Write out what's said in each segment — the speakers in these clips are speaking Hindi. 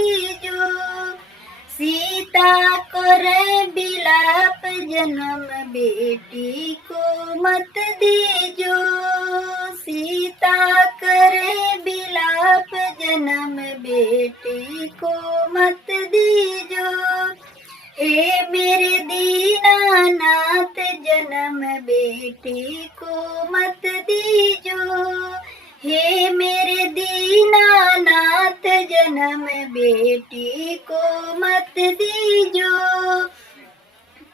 दीजो। सीता करे बिलाप जन्म बेटी को मत दीजो। सीता करे बिलाप जन्म बेटी को मत दीजो। हे मेरे दीनानाथ जन्म बेटी को मत दीजो। हे मेरे दीनानाथ जन्म बेटी को मत दीजो।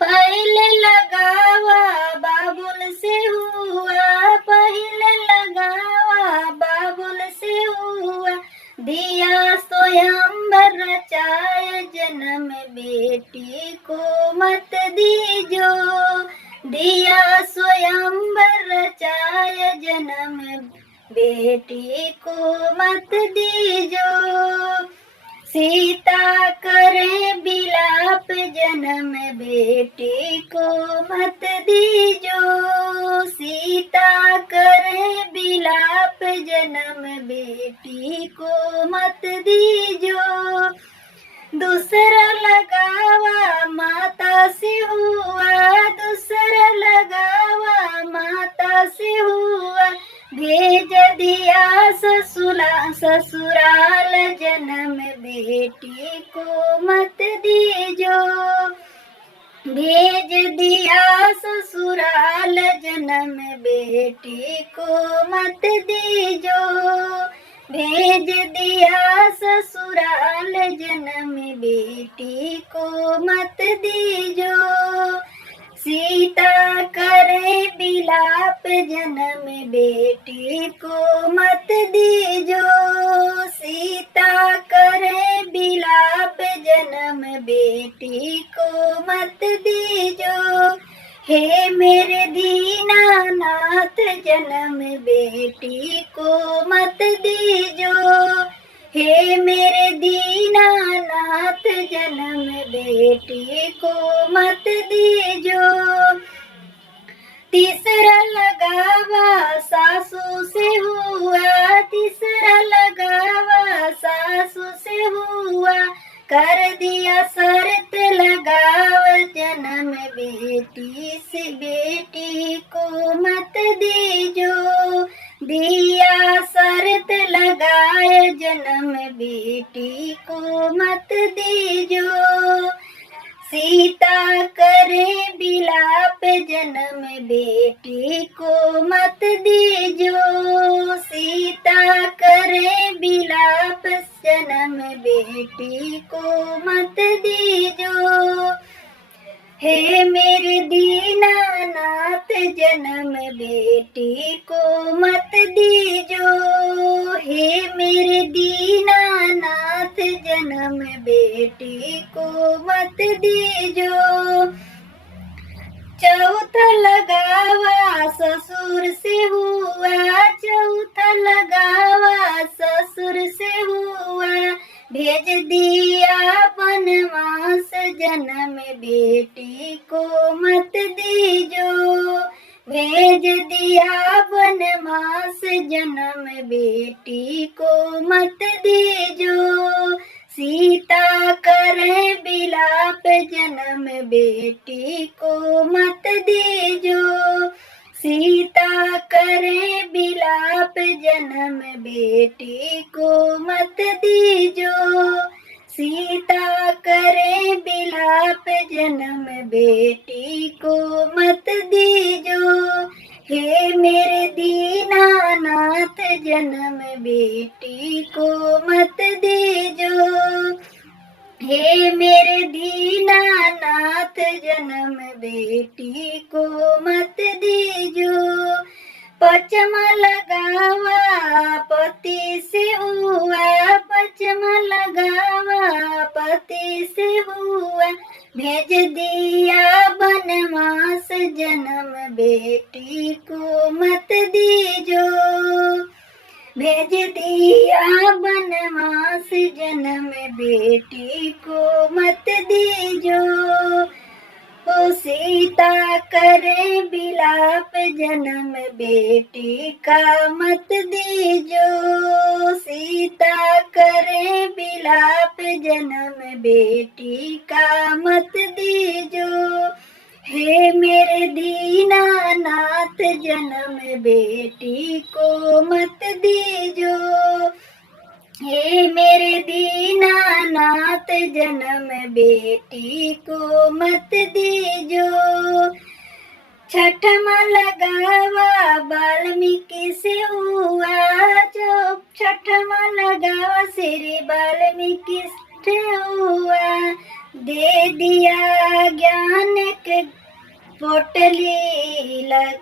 पहले लगावा बाबुल से हुआ, पहले लगावा बाबुल से हुआ। दिया स्वयंवर रचाय जन्म बेटी को मत दीजो। दिया स्वयंवर रचाय जन्म बेटी को मत दीजो। सीता करे बिलाप जन्म बेटी को मत दीजो। सीता करे बिलाप जन्म बेटी को मत दीजो। दूसरा लगावा माता से हुआ, दूसरा लगावा माता से हुआ। भेज दिया ससुराल जन्म बेटी को मत दीजो। भेज दिया ससुराल जन्म बेटी को मत दीजो। भेज दिया ससुराल जन्म बेटी को मत दीजो। सीता करे बिलाप जन्म बेटी को मत दीजो। सीता करे बिलाप जन्म बेटी को मत दीजो। हे मेरे दीनानाथ जन्म बेटी को मत दीजो। हे मेरे दीनानाथ जन्म बेटी को मत दीजो। तीसरा लगावा सासू से हुआ, तीसरा लगावा सासू से हुआ। कर दिया शर्त लगाव जन्म बेटी से बेटी को मत दीजो। दिया शर्त लगाए जन्म बेटी को मत दीजो। सीता करे बिलाप जन्म बेटी को मत दीजो। सीता करे बिलाप जन्म बेटी को मत दीजो। हे मेरे दीनानाथ जन्म बेटी को मत दीजो। हे मेरे दीनानाथ जन्म बेटी को मत दीजो। चौथा लगावा ससुर से हुआ, चौथा लगावा ससुर से हुआ। भेज दिया वनवास जन्म बेटी को मत दीजो। भेज दिया वनवास जन्म बेटी को मत दीजो। सीता करे बिलाप जन्म बेटी को मत दीजो। सीता करे बिलाप जन्म बेटी को मत दीजो। सीता करे बिलाप जन्म बेटी को मत दीजो। हे मेरे दीनानाथ जन्म बेटी को मत दीजो। हे मेरे दीनानाथ जन्म बेटी को मत दीजो। पचमा लगावा पति से हुआ, पचमा लगावा पति से हुआ। भेज दिया वनवास जन्म बेटी को मत दीजो। भेज दिया वनवास जन्म बेटी को मत दीजो। ओ सीता करे बिलाप जन्म बेटी का मत दीजो। सीता करे बिलाप जन्म बेटी का मत दीजो। हे मेरे दीनानाथ जन्म बेटी को मत दीजो। हे मेरे दीनानाथ जन्म बेटी को मत दीजो। छठमा लगावा वाल्मीकि से हुआ जो, छठमा लगावा श्री वाल्मीकि से हुआ। दे दिया ज्ञान के पोटली लग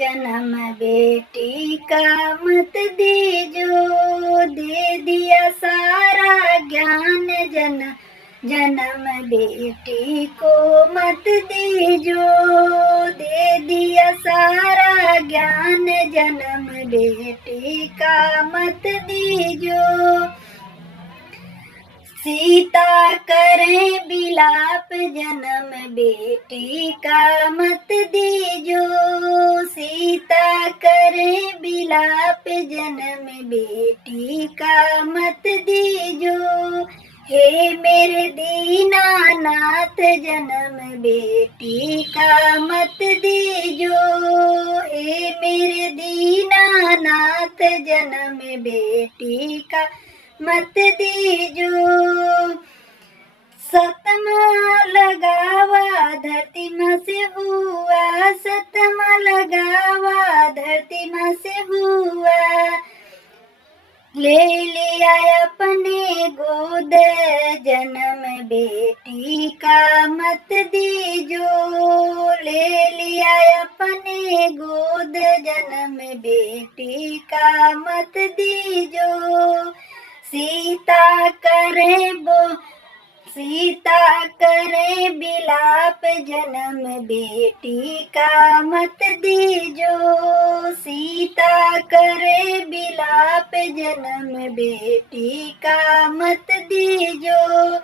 जन्म बेटी का मत दीजो। दे दिया सारा ज्ञान जन्म बेटी को मत दीजो। दे दिया सारा ज्ञान जन्म बेटी का मत दीजो। सीता करे बिलाप जन्म बेटी का मत दीजो। सीता करे बिलाप जन्म बेटी का मत दीजो। हे मेरे दीनानाथ जन्म बेटी का मत दीजो। हे मेरे दीनानाथ जन्म बेटी का मत दीजो। सतमा लगावा धरती माँ से हुआ। सतमा लगावा धरती माँ से हुआ। ले लिया अपने गोद जन्म बेटी का मत दीजो। ले लिया अपने गोद जन्म बेटी का मत दीजो। सीता करे बिलाप जन्म बेटी का मत दीजो। सीता करे बिलाप जन्म बेटी का मत दीजो।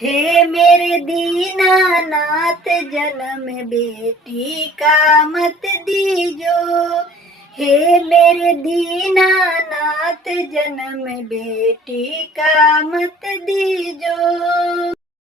हे मेरे दीनानाथ जन्म बेटी का मत दीजो। हे मेरे दीनानाथ जन्म बेटी का मत दीजो।